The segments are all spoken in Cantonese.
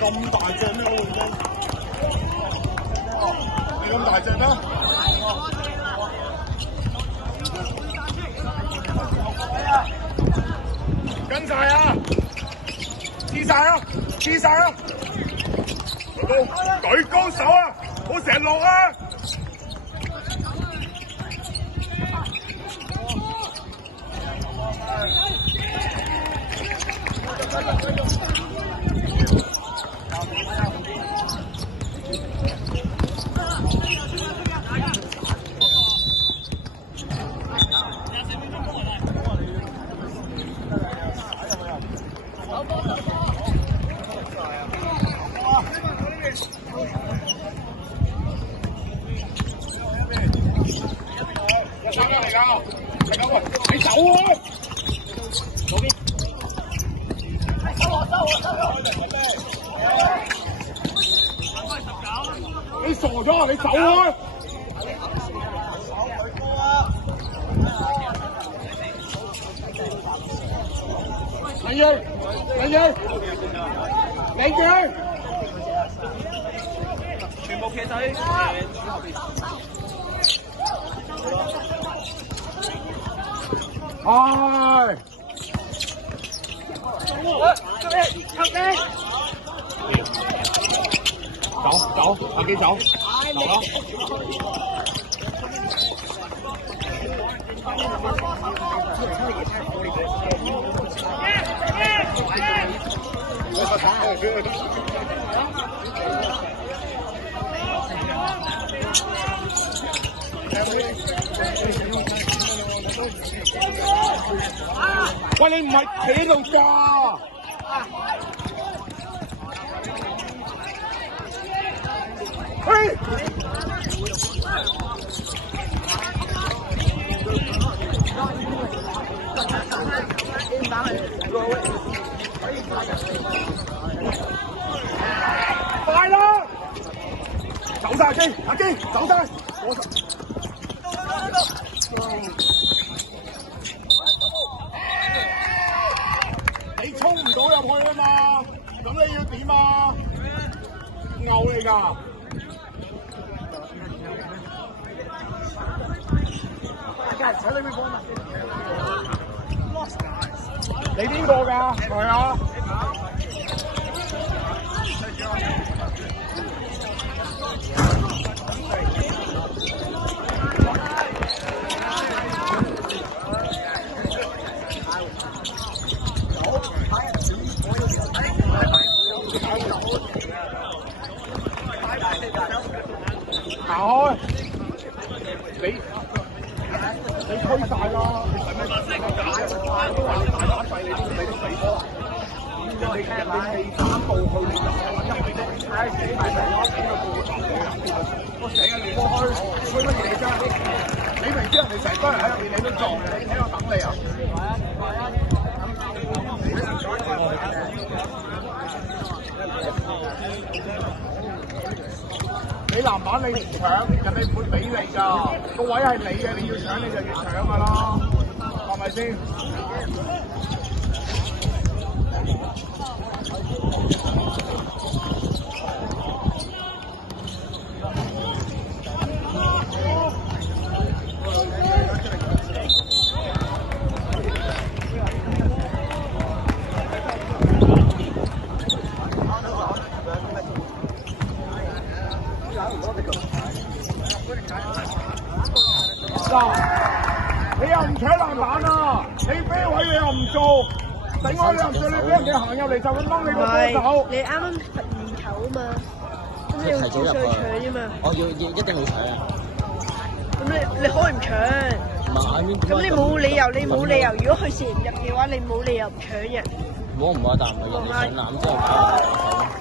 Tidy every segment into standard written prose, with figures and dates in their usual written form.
咁大隻咩？我會你咁大隻咩？跟晒啊！黐晒啊！黐晒啊！舉高手啊！好成日落啊！你走啊！你傻咗？你走啊！李英，全部企晒後邊。唉！走，阿基走，走啦！喂，你唔係企喺度㗎？嘿！快啦！走晒阿基，走晒！你衝唔到入去啊嘛？咁你要點啊？牛嚟㗎！你邊個㗎？係啊！行開！你推晒啦！都話你大把費，你都死咗。人哋未3步去，你就死埋佢攞幾個步我成日連過去，推乜嘢啫？你明知人哋成班人喺入邊，你都撞，你睇我等你啊！你籃板你唔搶，人哋唔會俾你㗎。個位係你嘅，你要搶你就要搶㗎啦，係咪先？嗱，你又唔搶籃板啊？你飛位你又唔做，頂開你又唔做，你俾人哋行入嚟就咁掹你個波手。你啱啱罰完球啊嘛，咁你要照上去搶啫嘛。我要一定要搶啊！咁你可以唔搶？唔係咁你冇理由，如果佢射唔入嘅話，你冇理由唔搶嘅。唔好，但係人哋上籃之後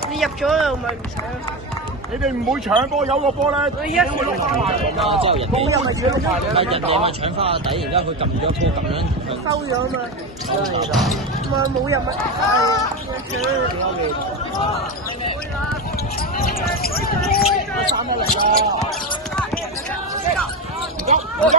你入咗咪唔使咯。你哋唔會搶波，有個波咧，我依家會碌翻埋之後人哋又咪搶咗，唔係人哋咪搶翻個底，然之後佢撳咗波咁樣收咗啊嘛。咪冇入咪3-1嚟㗎，唔得。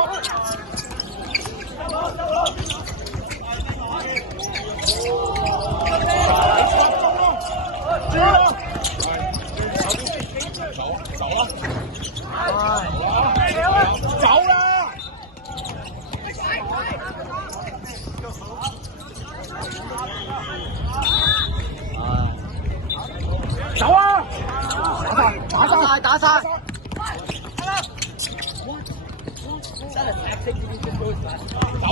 走啦！走啊！打晒！走開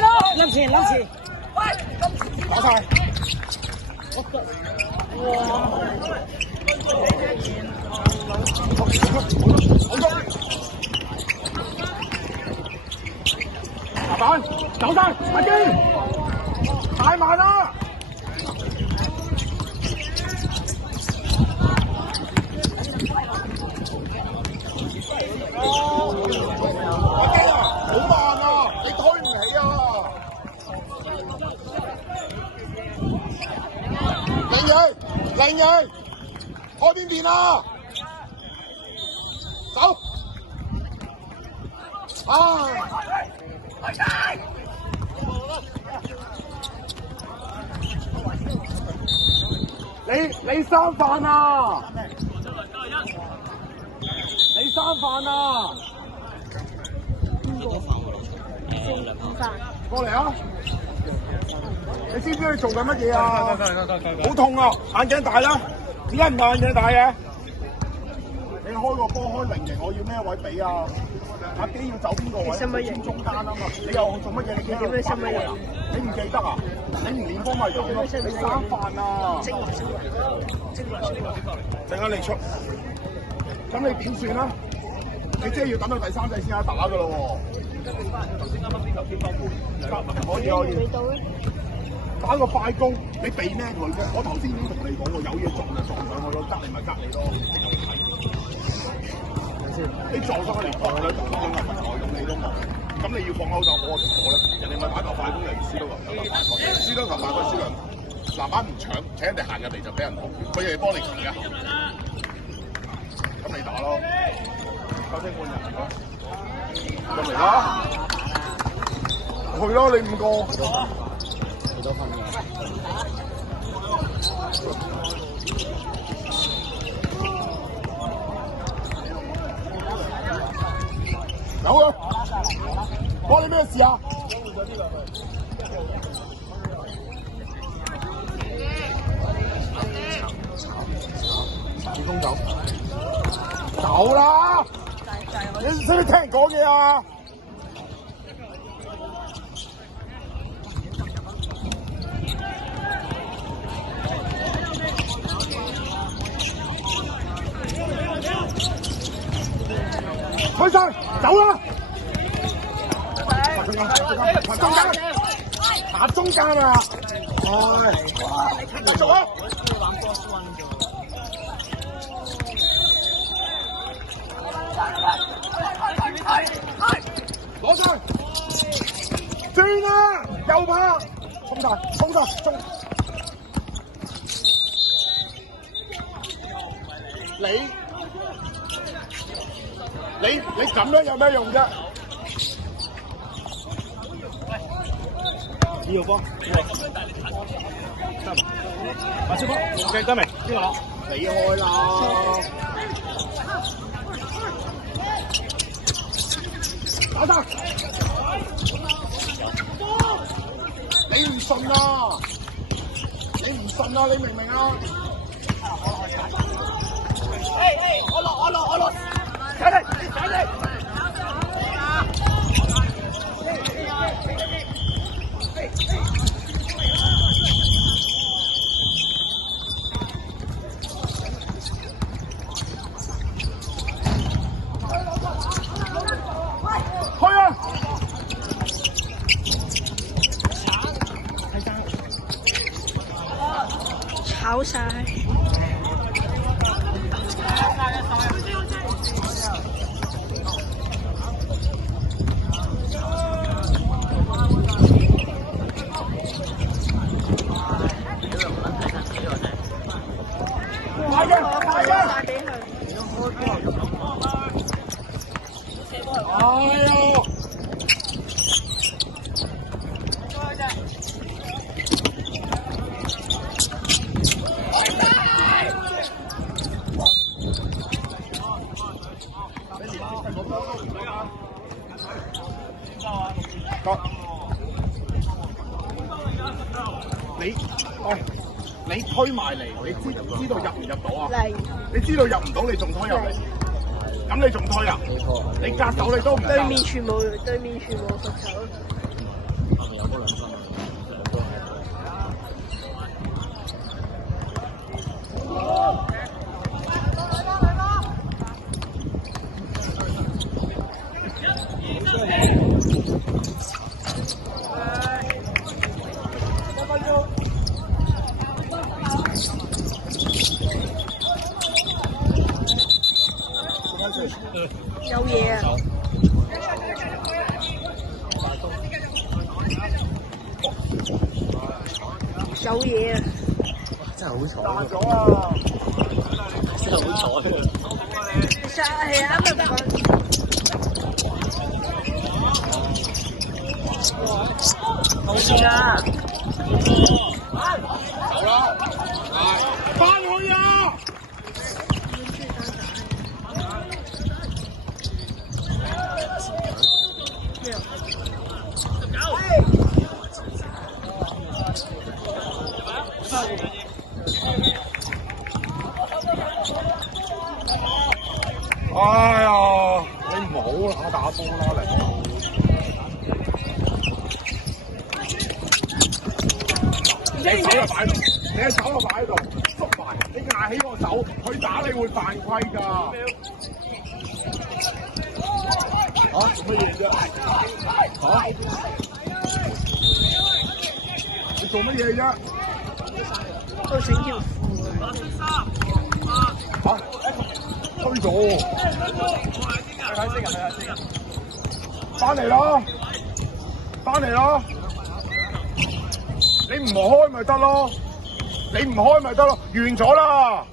啦！冧前，打晒！打板，走晒，阿堅，太慢啦！好慢啊！你推唔起啊！凌睿，開邊邊啊？走！你生飯啊！你生飯啊！過嚟啊！你知唔知你做緊乜嘢啊？好痛啊！眼鏡大啦，點解唔戴眼鏡大嘅？你開個波開菱形，我要咩位俾啊？阿基要走邊個位？中間啊嘛！你又做乜嘢？你點樣新乜嘢？你唔記得啊？你唔練波咪咁咯？你生飯啊！陣間你出，咁你點算啊？你即係要等到第三制先有得打噶咯喎！可以。打個快攻，你俾咩佢啫？我頭先已經同你講過，有嘢撞就撞上去咯，隔你咪隔你咯。你撞上去嚟撞咧，撞上去咪我用你都冇。咁你要放口罩，我就火咧。人哋咪打球快攻，又要輸多球，有得快攻，輸多球快攻輸兩球。籃板唔搶，請人哋行入嚟就俾人擋，佢哋幫你搶嘅。咁你打咯，9聲半人咯，咁嚟啦，去咯你5個。幾多分嘅？有啊！關你咩事啊？前鋒走啦！你識唔識聽人講嘢啊？開晒，走啦！打中間啊！繼續啊！攞晒，轉啦！右拍，衝！你咁樣有咩用啫？呢個波，白小波，OK，得未？呢個攞，離開啦！打生，你唔信啊？你唔信啊？你明唔明啊？我落，睇你。炒晒。快俾佢。哎呦！你推埋嚟，你知道入唔入到啊？嚟。你知道入唔到，你仲推入嚟？咁你仲推啊？你隔手你都唔得。對面全部罰球。有嘢啊！有嘢啊！真係好彩！彈咗啊！真係好彩！其實係啱啱講。冇事啊！走啦！翻去啊！哎呀，你唔好打波啦你手就擺度，你手就擺喺度，捉埋，你壓起個手，佢打你會犯規㗎。做乜嘢啫？你做乜嘢啫？都整條褲。推咗。翻嚟咯！你唔開咪得咯，完咗啦。